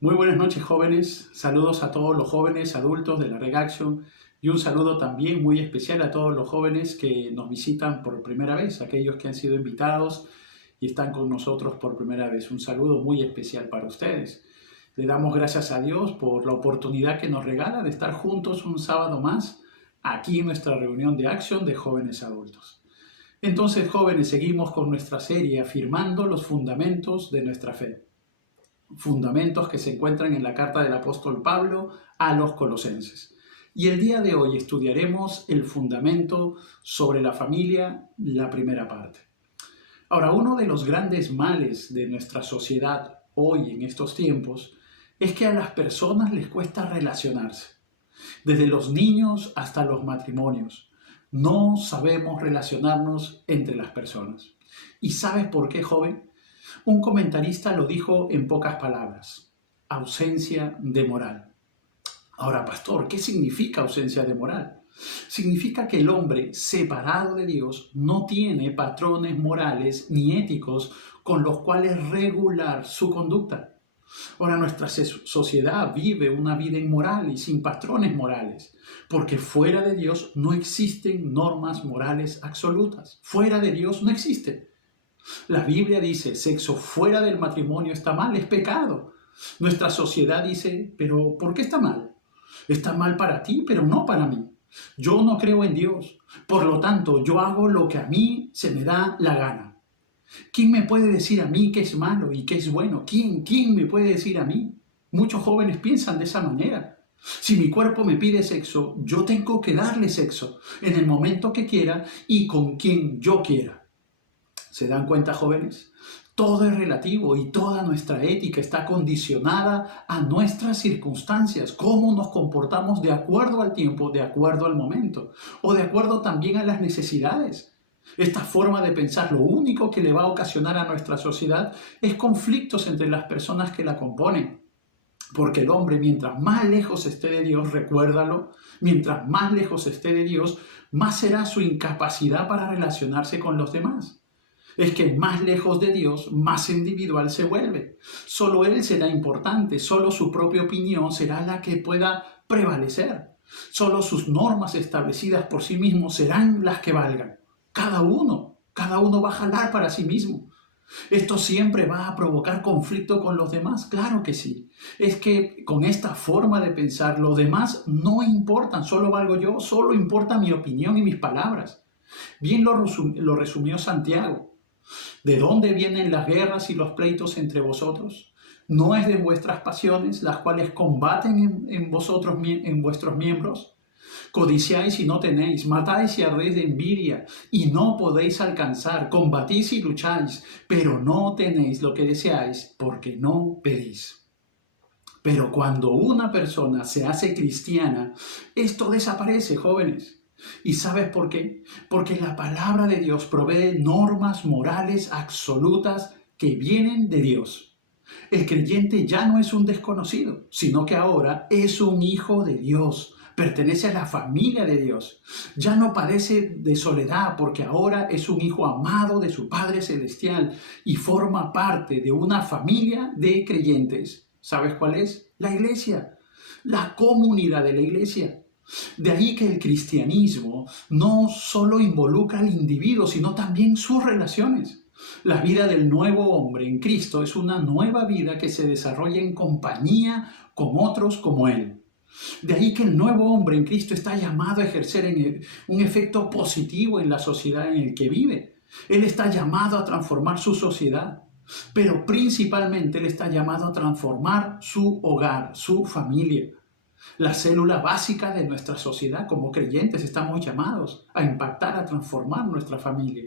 Muy buenas noches, jóvenes. Saludos a todos los jóvenes adultos de la Red Action y un saludo también muy especial a todos los jóvenes que nos visitan por primera vez, aquellos que han sido invitados y están con nosotros por primera vez. Un saludo muy especial para ustedes. Le damos gracias a Dios por la oportunidad que nos regala de estar juntos un sábado más aquí en nuestra reunión de acción de jóvenes adultos. Entonces, jóvenes, seguimos con nuestra serie afirmando los fundamentos de nuestra fe, fundamentos que se encuentran en la carta del apóstol Pablo a los colosenses. Y el día de hoy estudiaremos el fundamento sobre la familia, la primera parte. Ahora, uno de los grandes males de nuestra sociedad hoy en estos tiempos es que a las personas les cuesta relacionarse, desde los niños hasta los matrimonios. No sabemos relacionarnos entre las personas. ¿Y sabes por qué, joven? Un comentarista lo dijo en pocas palabras: ausencia de moral. Ahora, pastor, ¿qué significa ausencia de moral? Significa que el hombre separado de Dios no tiene patrones morales ni éticos con los cuales regular su conducta. Ahora, nuestra sociedad vive una vida inmoral y sin patrones morales, porque fuera de Dios no existen normas morales absolutas. Fuera de Dios no existe. La Biblia dice, sexo fuera del matrimonio está mal, es pecado. Nuestra sociedad dice, pero ¿por qué está mal? Está mal para ti, pero no para mí. Yo no creo en Dios, por lo tanto yo hago lo que a mí se me da la gana. ¿Quién me puede decir a mí qué es malo y qué es bueno? ¿Quién me puede decir a mí? Muchos jóvenes piensan de esa manera. Si mi cuerpo me pide sexo, yo tengo que darle sexo en el momento que quiera y con quien yo quiera. ¿Se dan cuenta, jóvenes? Todo es relativo y toda nuestra ética está condicionada a nuestras circunstancias, cómo nos comportamos de acuerdo al tiempo, de acuerdo al momento, o de acuerdo también a las necesidades. Esta forma de pensar lo único que le va a ocasionar a nuestra sociedad es conflictos entre las personas que la componen. Porque el hombre, mientras más lejos esté de Dios, recuérdalo, mientras más lejos esté de Dios, más será su incapacidad para relacionarse con los demás. Es que más lejos de Dios, más individual se vuelve. Solo Él será importante, solo su propia opinión será la que pueda prevalecer. Solo sus normas establecidas por sí mismo serán las que valgan. Cada uno va a jalar para sí mismo. ¿Esto siempre va a provocar conflicto con los demás? Claro que sí. Es que con esta forma de pensar, los demás no importan, solo valgo yo, solo importa mi opinión y mis palabras. Bien lo resumió Santiago. ¿De dónde vienen las guerras y los pleitos entre vosotros? ¿No es de vuestras pasiones las cuales combaten en vosotros, en vuestros miembros? Codiciáis y no tenéis, matáis y ardéis de envidia y no podéis alcanzar, combatís y lucháis, pero no tenéis lo que deseáis porque no pedís. Pero cuando una persona se hace cristiana, esto desaparece, jóvenes. ¿Y sabes por qué? Porque la palabra de Dios provee normas morales absolutas que vienen de Dios. El creyente ya no es un desconocido, sino que ahora es un hijo de Dios. Pertenece a la familia de Dios. Ya no padece de soledad porque ahora es un hijo amado de su Padre Celestial y forma parte de una familia de creyentes. ¿Sabes cuál es? La iglesia, la comunidad de la iglesia. De ahí que el cristianismo no solo involucra al individuo, sino también sus relaciones. La vida del nuevo hombre en Cristo es una nueva vida que se desarrolla en compañía con otros como Él. De ahí que el nuevo hombre en Cristo está llamado a ejercer un efecto positivo en la sociedad en la que vive. Él está llamado a transformar su sociedad, pero principalmente Él está llamado a transformar su hogar, su familia. La célula básica de nuestra sociedad como creyentes estamos llamados a impactar, a transformar nuestra familia.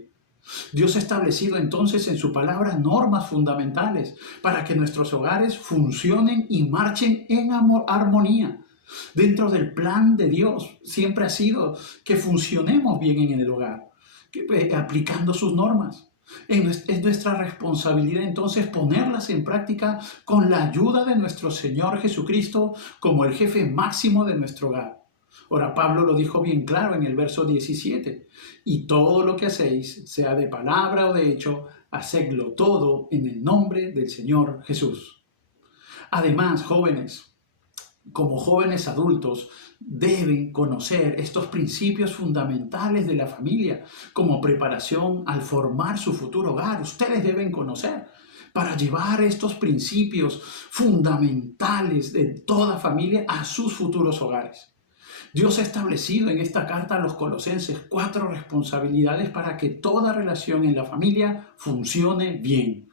Dios ha establecido entonces en su palabra normas fundamentales para que nuestros hogares funcionen y marchen en armonía. Dentro del plan de Dios siempre ha sido que funcionemos bien en el hogar, aplicando sus normas. Es nuestra responsabilidad entonces ponerlas en práctica con la ayuda de nuestro Señor Jesucristo como el jefe máximo de nuestro hogar. Ahora, Pablo lo dijo bien claro en el verso 17. Y todo lo que hacéis, sea de palabra o de hecho, hacedlo todo en el nombre del Señor Jesús. Además, jóvenes, como jóvenes adultos, deben conocer estos principios fundamentales de la familia como preparación al formar su futuro hogar. Ustedes deben conocer para llevar estos principios fundamentales de toda familia a sus futuros hogares. Dios ha establecido en esta carta a los Colosenses 4 responsabilidades para que toda relación en la familia funcione bien.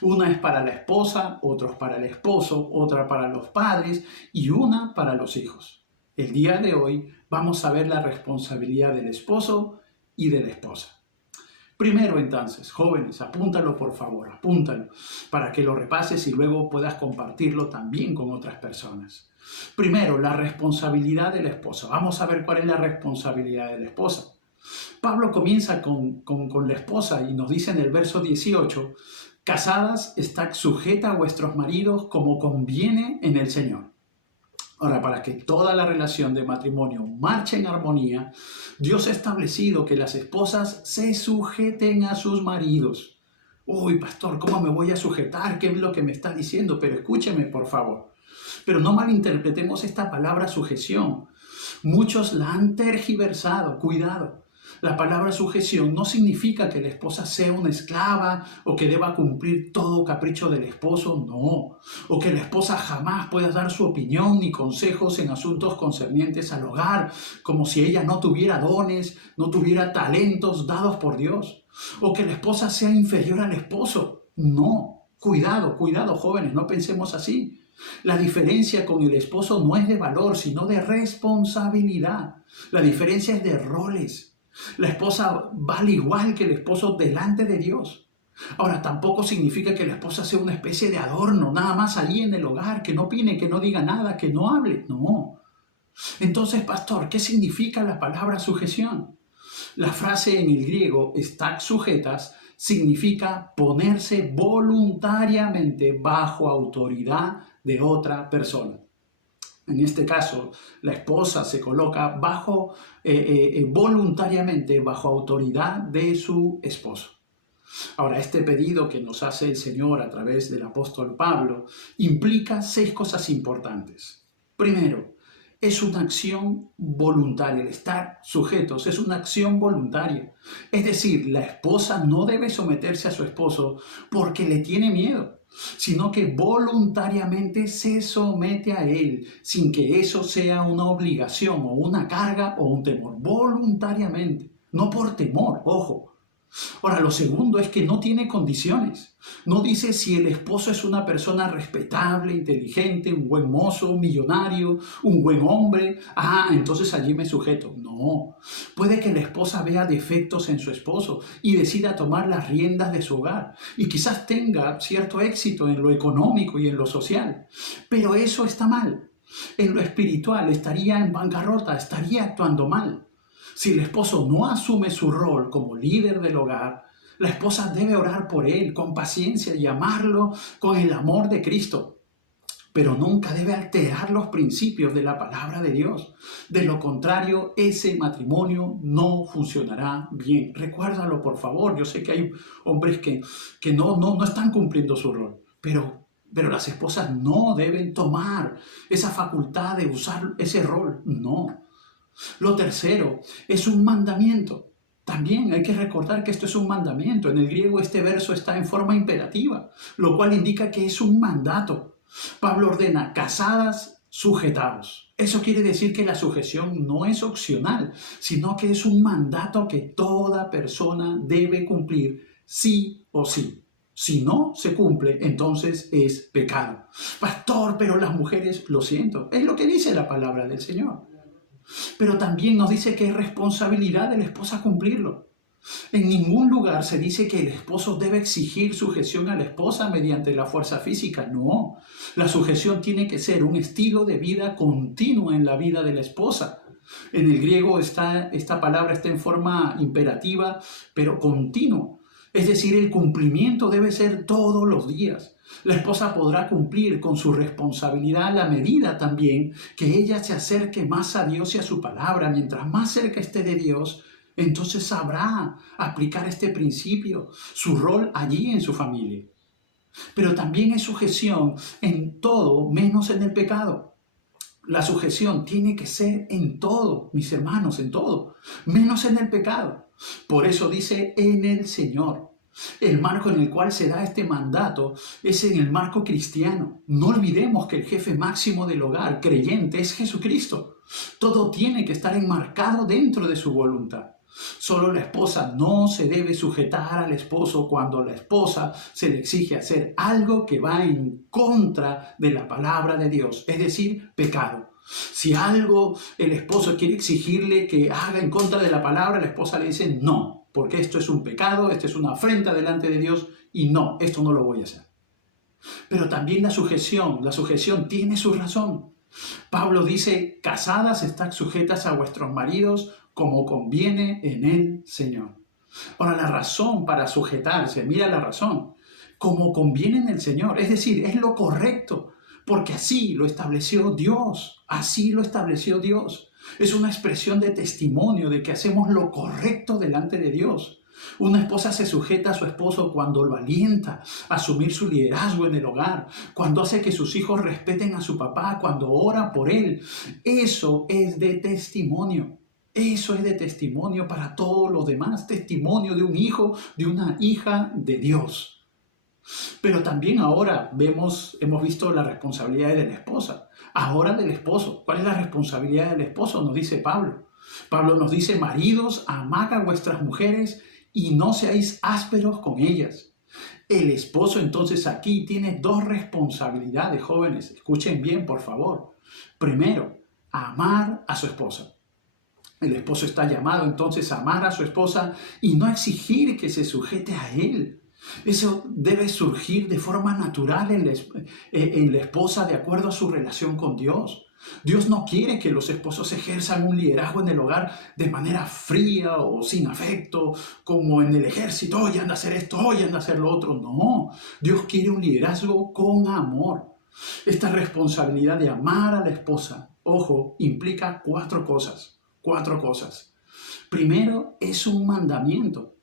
Una es para la esposa, otra es para el esposo, otra para los padres y una para los hijos. El día de hoy vamos a ver la responsabilidad del esposo y de la esposa. Primero entonces, jóvenes, apúntalo por favor, apúntalo, para que lo repases y luego puedas compartirlo también con otras personas. Primero, la responsabilidad de la esposa. Vamos a ver cuál es la responsabilidad de la esposa. Pablo comienza con la esposa y nos dice en el verso 18, casadas, estad sujeta a vuestros maridos como conviene en el Señor. Ahora, para que toda la relación de matrimonio marche en armonía, Dios ha establecido que las esposas se sujeten a sus maridos. Uy, pastor, ¿cómo me voy a sujetar? ¿Qué es lo que me está diciendo? Pero escúcheme, por favor. Pero no malinterpretemos esta palabra sujeción. Muchos la han tergiversado. Cuidado. La palabra sujeción no significa que la esposa sea una esclava o que deba cumplir todo capricho del esposo, no. O que la esposa jamás pueda dar su opinión ni consejos en asuntos concernientes al hogar, como si ella no tuviera dones, no tuviera talentos dados por Dios. O que la esposa sea inferior al esposo. No. Cuidado, cuidado, jóvenes, no pensemos así. La diferencia con el esposo no es de valor, sino de responsabilidad. La diferencia es de roles. La esposa vale igual que el esposo delante de Dios. Ahora, tampoco significa que la esposa sea una especie de adorno, nada más ahí en el hogar, que no opine, que no diga nada, que no hable. No. Entonces, pastor, ¿qué significa la palabra sujeción? La frase en el griego, estad sujetas, significa ponerse voluntariamente bajo autoridad de otra persona. En este caso, la esposa se coloca voluntariamente bajo autoridad de su esposo. Ahora, este pedido que nos hace el Señor a través del apóstol Pablo implica 6 cosas importantes. Primero, es una acción voluntaria. El estar sujetos es una acción voluntaria. Es decir, la esposa no debe someterse a su esposo porque le tiene miedo, sino que voluntariamente se somete a él, sin que eso sea una obligación o una carga o un temor. Voluntariamente, no por temor, ojo. Ahora, lo segundo es que no tiene condiciones. No dice si el esposo es una persona respetable, inteligente, un buen mozo, un millonario, un buen hombre. Entonces allí me sujeto. No. Puede que la esposa vea defectos en su esposo y decida tomar las riendas de su hogar. Y quizás tenga cierto éxito en lo económico y en lo social. Pero eso está mal. En lo espiritual estaría en bancarrota, estaría actuando mal. Si el esposo no asume su rol como líder del hogar, la esposa debe orar por él con paciencia y amarlo con el amor de Cristo. Pero nunca debe alterar los principios de la palabra de Dios. De lo contrario, ese matrimonio no funcionará bien. Recuérdalo, por favor. Yo sé que hay hombres que no están cumpliendo su rol, pero las esposas no deben tomar esa facultad de usar ese rol. No. Lo tercero es un mandamiento. También hay que recordar que esto es un mandamiento. En el griego este verso está en forma imperativa, lo cual indica que es un mandato. Pablo ordena, casadas, sujetaos. Eso quiere decir que la sujeción no es opcional, sino que es un mandato que toda persona debe cumplir sí o sí. Si no se cumple, entonces es pecado. Pastor, pero las mujeres, lo siento, es lo que dice la palabra del Señor. Pero también nos dice que es responsabilidad de la esposa cumplirlo. En ningún lugar se dice que el esposo debe exigir sujeción a la esposa mediante la fuerza física. No, la sujeción tiene que ser un estilo de vida continuo en la vida de la esposa. En el griego esta palabra está en forma imperativa, pero continuo. Es decir, el cumplimiento debe ser todos los días. La esposa podrá cumplir con su responsabilidad a la medida también que ella se acerque más a Dios y a su palabra. Mientras más cerca esté de Dios, entonces sabrá aplicar este principio, su rol allí en su familia. Pero también es sujeción en todo menos en el pecado. La sujeción tiene que ser en todo, mis hermanos, en todo, menos en el pecado. Por eso dice en el Señor. El marco en el cual se da este mandato es en el marco cristiano. No olvidemos que el jefe máximo del hogar creyente es Jesucristo. Todo tiene que estar enmarcado dentro de su voluntad. Solo la esposa no se debe sujetar al esposo cuando la esposa se le exige hacer algo que va en contra de la palabra de Dios, es decir, pecado. Si algo el esposo quiere exigirle que haga en contra de la palabra, la esposa le dice no, porque esto es un pecado, esto es una afrenta delante de Dios y no, esto no lo voy a hacer. Pero también la sujeción tiene su razón. Pablo dice, casadas, estad sujetas a vuestros maridos como conviene en el Señor. Ahora, la razón para sujetarse, mira la razón, como conviene en el Señor, es decir, es lo correcto, porque así lo estableció Dios, así lo estableció Dios. Es una expresión de testimonio de que hacemos lo correcto delante de Dios. Una esposa se sujeta a su esposo cuando lo alienta a asumir su liderazgo en el hogar, cuando hace que sus hijos respeten a su papá, cuando ora por él. Eso es de testimonio. Eso es de testimonio para todos los demás, testimonio de un hijo, de una hija de Dios. Pero también ahora hemos visto las responsabilidades de la esposa. Ahora del esposo. ¿Cuál es la responsabilidad del esposo? Nos dice Pablo. Pablo nos dice, maridos, amad a vuestras mujeres y no seáis ásperos con ellas. El esposo entonces aquí tiene dos responsabilidades, jóvenes. Escuchen bien, por favor. Primero, amar a su esposa. El esposo está llamado entonces a amar a su esposa y no exigir que se sujete a él. Eso debe surgir de forma natural en la esposa de acuerdo a su relación con Dios. Dios no quiere que los esposos ejerzan un liderazgo en el hogar de manera fría o sin afecto, como en el ejército, hoy anda a hacer esto, hoy anda a hacer lo otro. No, Dios quiere un liderazgo con amor. Esta responsabilidad de amar a la esposa, ojo, implica cuatro cosas. Primero, es un mandamiento.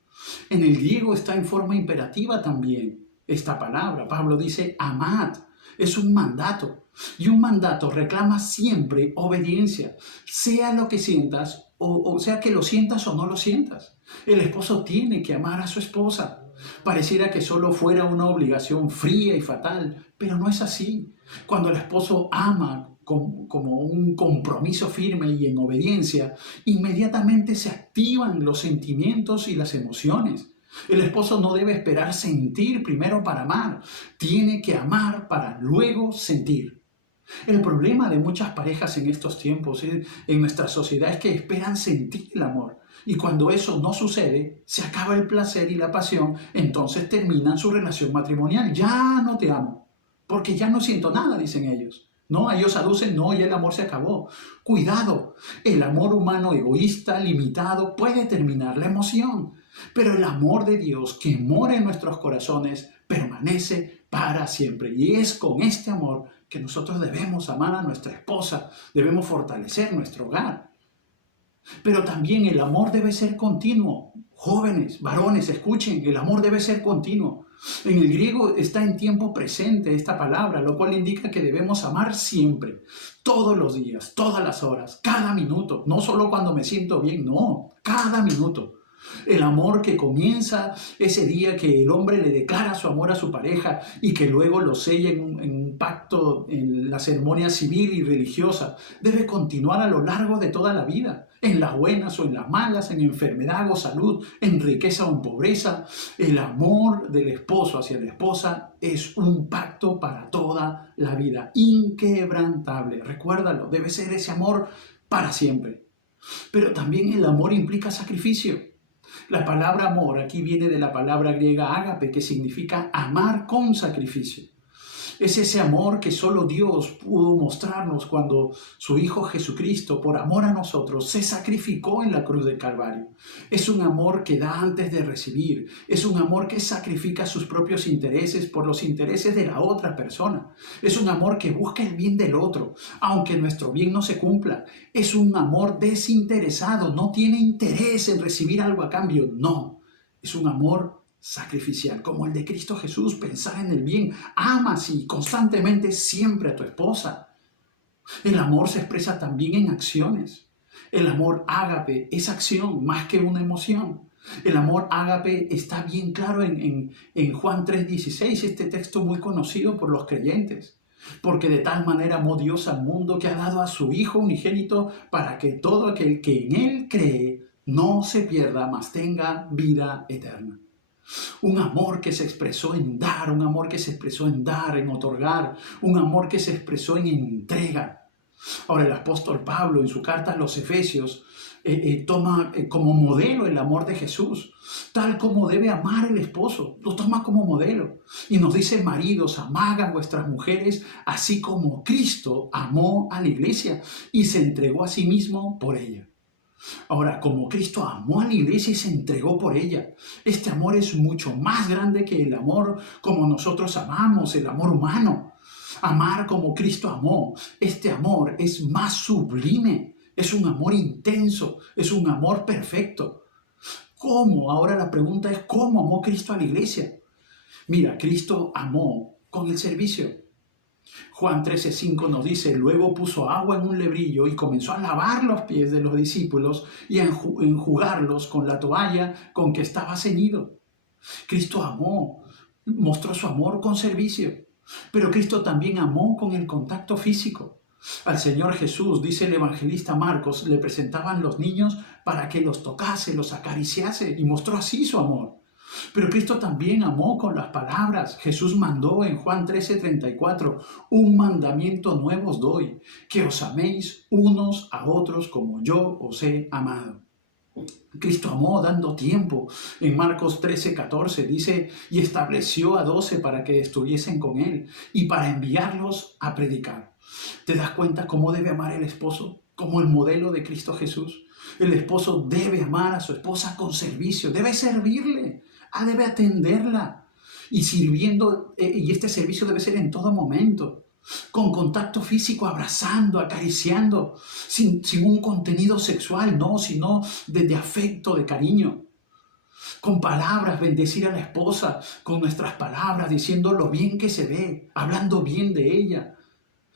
En el griego está en forma imperativa también esta palabra. Pablo dice, amad. Es un mandato. Y un mandato reclama siempre obediencia, sea lo que sientas, o sea que lo sientas o no lo sientas. El esposo tiene que amar a su esposa. Pareciera que solo fuera una obligación fría y fatal, pero no es así. Cuando el esposo ama como un compromiso firme y en obediencia, inmediatamente se activan los sentimientos y las emociones. El esposo no debe esperar sentir primero para amar, tiene que amar para luego sentir. El problema de muchas parejas en estos tiempos, en nuestra sociedad, es que esperan sentir el amor. Y cuando eso no sucede, se acaba el placer y la pasión, entonces terminan su relación matrimonial. Ya no te amo, porque ya no siento nada, dicen ellos. No, ellos aducen, no, ya el amor se acabó. Cuidado, el amor humano egoísta, limitado, puede terminar la emoción. Pero el amor de Dios que mora en nuestros corazones permanece para siempre. Y es con este amor que nosotros debemos amar a nuestra esposa, debemos fortalecer nuestro hogar. Pero también el amor debe ser continuo. Jóvenes, varones, escuchen, el amor debe ser continuo. En el griego está en tiempo presente esta palabra, lo cual indica que debemos amar siempre, todos los días, todas las horas, cada minuto, no solo cuando me siento bien, no, cada minuto. El amor que comienza ese día que el hombre le declara su amor a su pareja y que luego lo sella en un pacto en la ceremonia civil y religiosa, debe continuar a lo largo de toda la vida, en las buenas o en las malas, en enfermedad o salud, en riqueza o en pobreza. El amor del esposo hacia la esposa es un pacto para toda la vida, inquebrantable. Recuérdalo, debe ser ese amor para siempre. Pero también el amor implica sacrificio. La palabra amor aquí viene de la palabra griega ágape, que significa amar con sacrificio. Es ese amor que solo Dios pudo mostrarnos cuando su Hijo Jesucristo, por amor a nosotros, se sacrificó en la cruz del Calvario. Es un amor que da antes de recibir. Es un amor que sacrifica sus propios intereses por los intereses de la otra persona. Es un amor que busca el bien del otro, aunque nuestro bien no se cumpla. Es un amor desinteresado, no tiene interés en recibir algo a cambio. No, es un amor sacrificial, como el de Cristo Jesús, pensar en el bien. Amas y constantemente siempre a tu esposa. El amor se expresa también en acciones. El amor ágape es acción más que una emoción. El amor ágape está bien claro en Juan 3:16, este texto muy conocido por los creyentes. Porque de tal manera amó Dios al mundo que ha dado a su Hijo unigénito para que todo aquel que en Él cree no se pierda, mas tenga vida eterna. Un amor que se expresó en dar, un amor que se expresó en dar, en otorgar, un amor que se expresó en entrega. Ahora el apóstol Pablo en su carta a los Efesios toma como modelo el amor de Jesús, tal como debe amar el esposo, lo toma como modelo y nos dice: maridos, amad a vuestras mujeres así como Cristo amó a la iglesia y se entregó a sí mismo por ella. Ahora, como Cristo amó a la iglesia y se entregó por ella, este amor es mucho más grande que el amor como nosotros amamos, el amor humano. Amar como Cristo amó, este amor es más sublime, es un amor intenso, es un amor perfecto. ¿Cómo? Ahora la pregunta es: ¿cómo amó Cristo a la iglesia? Mira, Cristo amó con el servicio. Juan 13:5 nos dice: luego puso agua en un lebrillo y comenzó a lavar los pies de los discípulos y a enjugarlos con la toalla con que estaba ceñido. Cristo amó, mostró su amor con servicio, pero Cristo también amó con el contacto físico. Al Señor Jesús, dice el evangelista Marcos, le presentaban los niños para que los tocase, los acariciase y mostró así su amor. Pero Cristo también amó con las palabras. Jesús mandó en Juan 13:34: un mandamiento nuevo os doy, que os améis unos a otros como yo os he amado. Cristo amó dando tiempo. En Marcos 13:14 dice: y estableció a 12 para que estuviesen con él y para enviarlos a predicar. ¿Te das cuenta cómo debe amar el esposo? Como el modelo de Cristo Jesús. El esposo debe amar a su esposa con servicio, debe servirle, debe atenderla y sirviendo, y este servicio debe ser en todo momento, con contacto físico, abrazando, acariciando, sin un contenido sexual, no, sino de afecto, de cariño. Con palabras, bendecir a la esposa con nuestras palabras, diciendo lo bien que se ve, hablando bien de ella.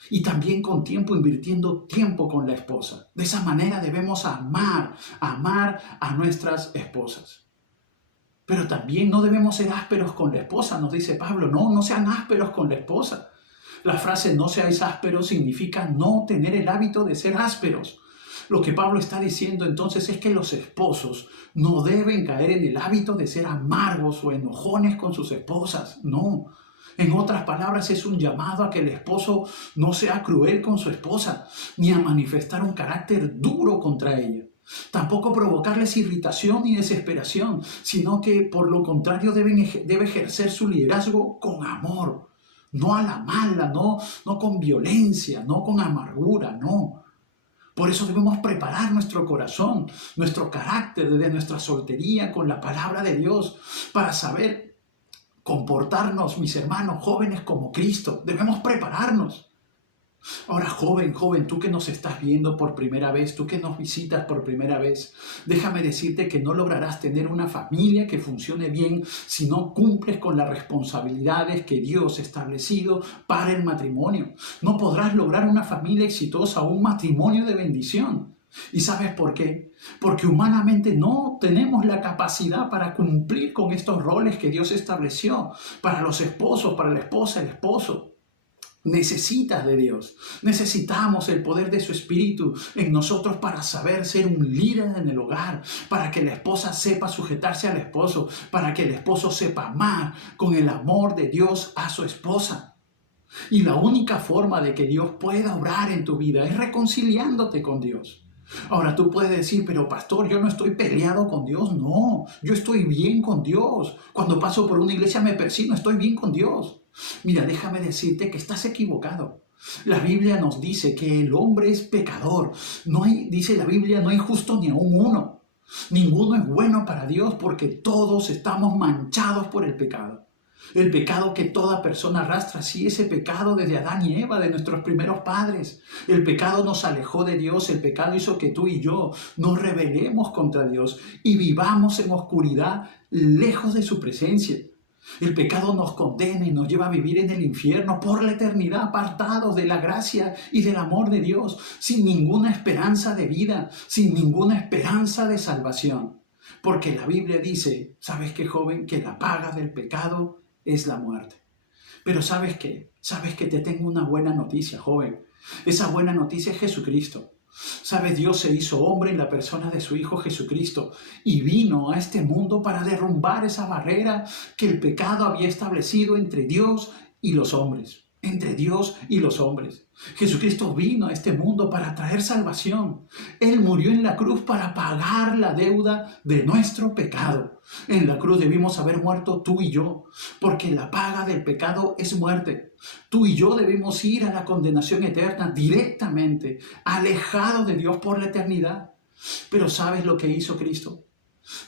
Y también con tiempo, invirtiendo tiempo con la esposa. De esa manera debemos amar a nuestras esposas. Pero también no debemos ser ásperos con la esposa, nos dice Pablo. No sean ásperos con la esposa. La frase "no seáis ásperos" significa no tener el hábito de ser ásperos. Lo que Pablo está diciendo entonces es que los esposos no deben caer en el hábito de ser amargos o enojones con sus esposas. No. En otras palabras, es un llamado a que el esposo no sea cruel con su esposa, ni a manifestar un carácter duro contra ella. Tampoco provocarles irritación y desesperación, sino que por lo contrario debe ejercer su liderazgo con amor, no a la mala, no con violencia, no con amargura, no. Por eso debemos preparar nuestro corazón, nuestro carácter desde nuestra soltería con la palabra de Dios para saber comportarnos, mis hermanos jóvenes, como Cristo. Debemos prepararnos. Ahora, joven, tú que nos estás viendo por primera vez, tú que nos visitas por primera vez, déjame decirte que no lograrás tener una familia que funcione bien si no cumples con las responsabilidades que Dios ha establecido para el matrimonio. No podrás lograr una familia exitosa o un matrimonio de bendición. ¿Y sabes por qué? Porque humanamente no tenemos la capacidad para cumplir con estos roles que Dios estableció para los esposos, para la esposa, el esposo. Necesitas de Dios, necesitamos el poder de su Espíritu en nosotros para saber ser un líder en el hogar, para que la esposa sepa sujetarse al esposo, para que el esposo sepa amar con el amor de Dios a su esposa. Y la única forma de que Dios pueda obrar en tu vida es reconciliándote con Dios. Ahora tú puedes decir: pero pastor, yo no estoy peleado con Dios. No, yo estoy bien con Dios. Cuando paso por una iglesia me persigno, estoy bien con Dios. Mira, déjame decirte que estás equivocado. La Biblia nos dice que el hombre es pecador. Dice la Biblia, no hay justo ni aun uno. Ninguno es bueno para Dios porque todos estamos manchados por el pecado. El pecado que toda persona arrastra, sí, ese pecado desde Adán y Eva, de nuestros primeros padres. El pecado nos alejó de Dios, el pecado hizo que tú y yo nos rebelemos contra Dios y vivamos en oscuridad, lejos de su presencia. El pecado nos condena y nos lleva a vivir en el infierno por la eternidad, apartados de la gracia y del amor de Dios, sin ninguna esperanza de vida, sin ninguna esperanza de salvación. Porque la Biblia dice, ¿sabes qué, joven? Que la paga del pecado es la muerte. Pero ¿sabes qué? ¿Sabes que te tengo una buena noticia, joven? Esa buena noticia es Jesucristo. ¿Sabes? Dios se hizo hombre en la persona de su Hijo Jesucristo y vino a este mundo para derrumbar esa barrera que el pecado había establecido entre Dios y los hombres. Entre Dios y los hombres. Jesucristo vino a este mundo para traer salvación. Él murió en la cruz para pagar la deuda de nuestro pecado. En la cruz debimos haber muerto tú y yo, porque la paga del pecado es muerte. Tú y yo debemos ir a la condenación eterna directamente, alejados de Dios por la eternidad. Pero ¿sabes lo que hizo Cristo?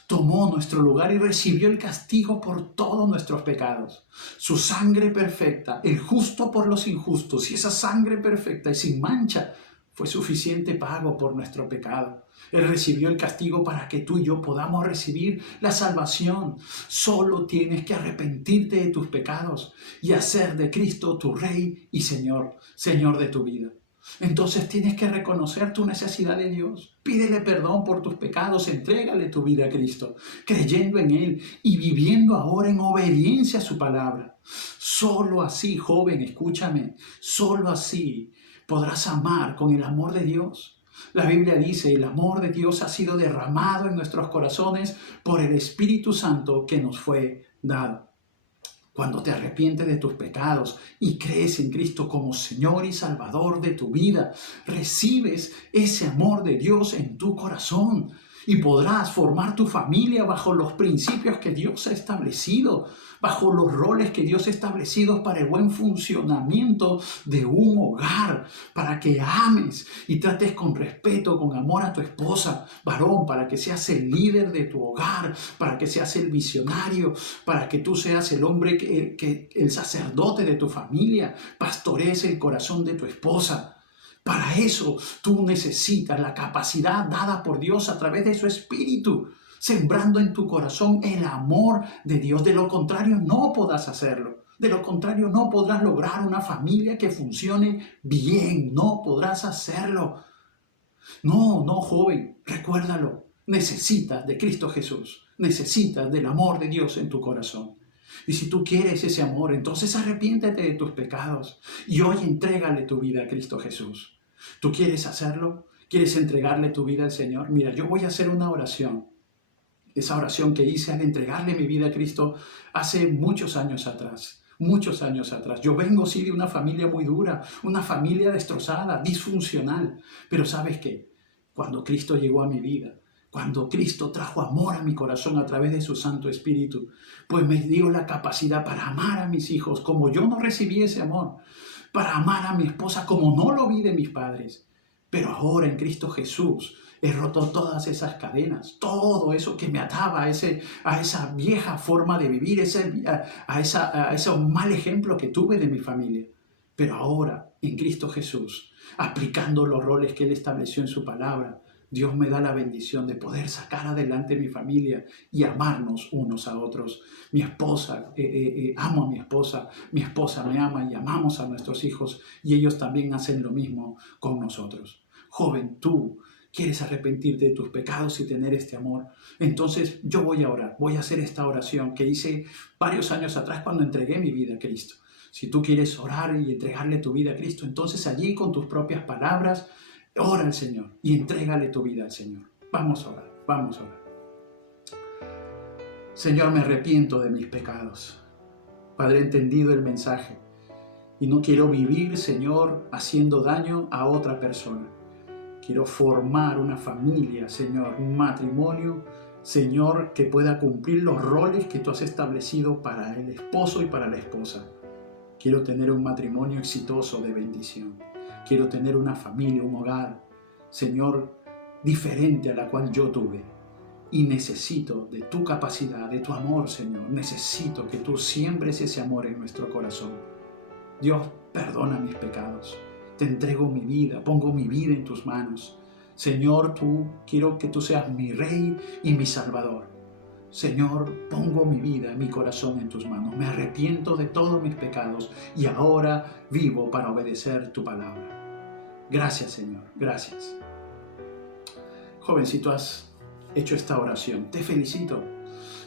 Tomó nuestro lugar y recibió el castigo por todos nuestros pecados. Su sangre perfecta, el justo por los injustos, y esa sangre perfecta y sin mancha fue suficiente pago por nuestro pecado. Él recibió el castigo para que tú y yo podamos recibir la salvación. Solo tienes que arrepentirte de tus pecados y hacer de Cristo tu Rey y Señor, Señor de tu vida. Entonces tienes que reconocer tu necesidad de Dios. Pídele perdón por tus pecados, entrégale tu vida a Cristo, creyendo en Él y viviendo ahora en obediencia a su palabra. Solo así, joven, escúchame, solo así podrás amar con el amor de Dios. La Biblia dice, el amor de Dios ha sido derramado en nuestros corazones por el Espíritu Santo que nos fue dado. Cuando te arrepientes de tus pecados y crees en Cristo como Señor y Salvador de tu vida, recibes ese amor de Dios en tu corazón y podrás formar tu familia bajo los principios que Dios ha establecido, bajo los roles que Dios ha establecido para el buen funcionamiento de un hogar, para que ames y trates con respeto, con amor a tu esposa, varón, para que seas el líder de tu hogar, para que seas el visionario, para que tú seas el hombre, el sacerdote de tu familia, pastorees el corazón de tu esposa. Para eso tú necesitas la capacidad dada por Dios a través de su Espíritu, sembrando en tu corazón el amor de Dios. De lo contrario, no podrás hacerlo. De lo contrario, no podrás lograr una familia que funcione bien. No podrás hacerlo. No, joven, recuérdalo. Necesitas de Cristo Jesús. Necesitas del amor de Dios en tu corazón. Y si tú quieres ese amor, entonces arrepiéntete de tus pecados y hoy entrégale tu vida a Cristo Jesús. ¿Tú quieres hacerlo? ¿Quieres entregarle tu vida al Señor? Mira, yo voy a hacer una oración. Esa oración que hice al entregarle mi vida a Cristo hace muchos años atrás. Muchos años atrás. Yo vengo, sí, de una familia muy dura, una familia destrozada, disfuncional. Pero ¿sabes qué? Cuando Cristo llegó a mi vida, cuando Cristo trajo amor a mi corazón a través de su Santo Espíritu, pues me dio la capacidad para amar a mis hijos como yo no recibí ese amor, para amar a mi esposa como no lo vi de mis padres. Pero ahora en Cristo Jesús he roto todas esas cadenas, todo eso que me ataba a esa vieja forma de vivir, a ese mal ejemplo que tuve de mi familia. Pero ahora en Cristo Jesús, aplicando los roles que Él estableció en su palabra, Dios me da la bendición de poder sacar adelante mi familia y amarnos unos a otros. Mi esposa, amo a mi esposa me ama y amamos a nuestros hijos y ellos también hacen lo mismo con nosotros. Joven, tú quieres arrepentirte de tus pecados y tener este amor. Entonces yo voy a orar, voy a hacer esta oración que hice varios años atrás cuando entregué mi vida a Cristo. Si tú quieres orar y entregarle tu vida a Cristo, entonces allí con tus propias palabras, ora al Señor y entrégale tu vida al Señor. Vamos a orar, vamos a orar. Señor, me arrepiento de mis pecados. Padre, he entendido el mensaje y no quiero vivir, Señor, haciendo daño a otra persona. Quiero formar una familia, Señor, un matrimonio, Señor, que pueda cumplir los roles que tú has establecido para el esposo y para la esposa. Quiero tener un matrimonio exitoso de bendición. Quiero tener una familia, un hogar, Señor, diferente a la cual yo tuve. Y necesito de tu capacidad, de tu amor, Señor. Necesito que tú siembres ese amor en nuestro corazón. Dios, perdona mis pecados. Te entrego mi vida, pongo mi vida en tus manos. Señor, quiero que tú seas mi Rey y mi Salvador. Señor, pongo mi vida, mi corazón en tus manos. Me arrepiento de todos mis pecados y ahora vivo para obedecer tu palabra. Gracias, Señor. Gracias. Joven, si tú has hecho esta oración, te felicito.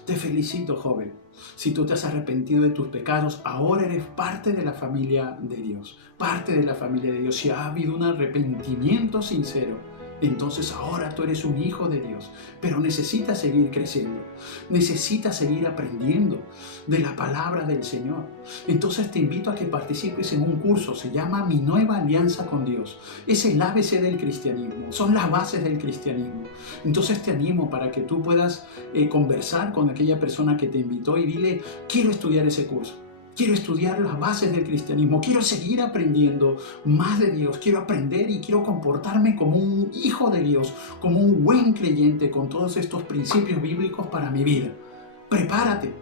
Te felicito, joven. Si tú te has arrepentido de tus pecados, ahora eres parte de la familia de Dios. Parte de la familia de Dios. Si ha habido un arrepentimiento sincero, entonces ahora tú eres un hijo de Dios. Pero necesitas seguir creciendo. Necesitas seguir aprendiendo de la palabra del Señor. Entonces te invito a que participes en un curso. Se llama Mi Nueva Alianza con Dios. Es el ABC del cristianismo. Son las bases del cristianismo. Entonces te animo para que tú puedas conversar con aquella persona que te invitó y dile, quiero estudiar ese curso. Quiero estudiar las bases del cristianismo, quiero seguir aprendiendo más de Dios, quiero aprender y quiero comportarme como un hijo de Dios, como un buen creyente con todos estos principios bíblicos para mi vida. Prepárate.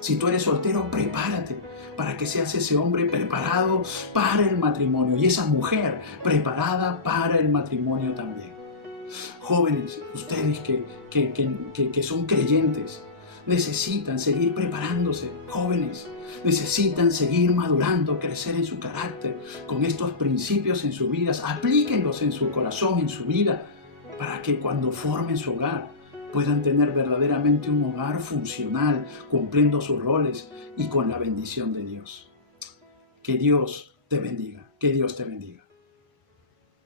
Si tú eres soltero, prepárate para que seas ese hombre preparado para el matrimonio y esa mujer preparada para el matrimonio también. Jóvenes, ustedes que son creyentes, necesitan seguir preparándose. Jóvenes, necesitan seguir madurando, crecer en su carácter, con estos principios en sus vidas. Aplíquenlos en su corazón, en su vida, para que cuando formen su hogar, puedan tener verdaderamente un hogar funcional, cumpliendo sus roles y con la bendición de Dios. Que Dios te bendiga. Que Dios te bendiga.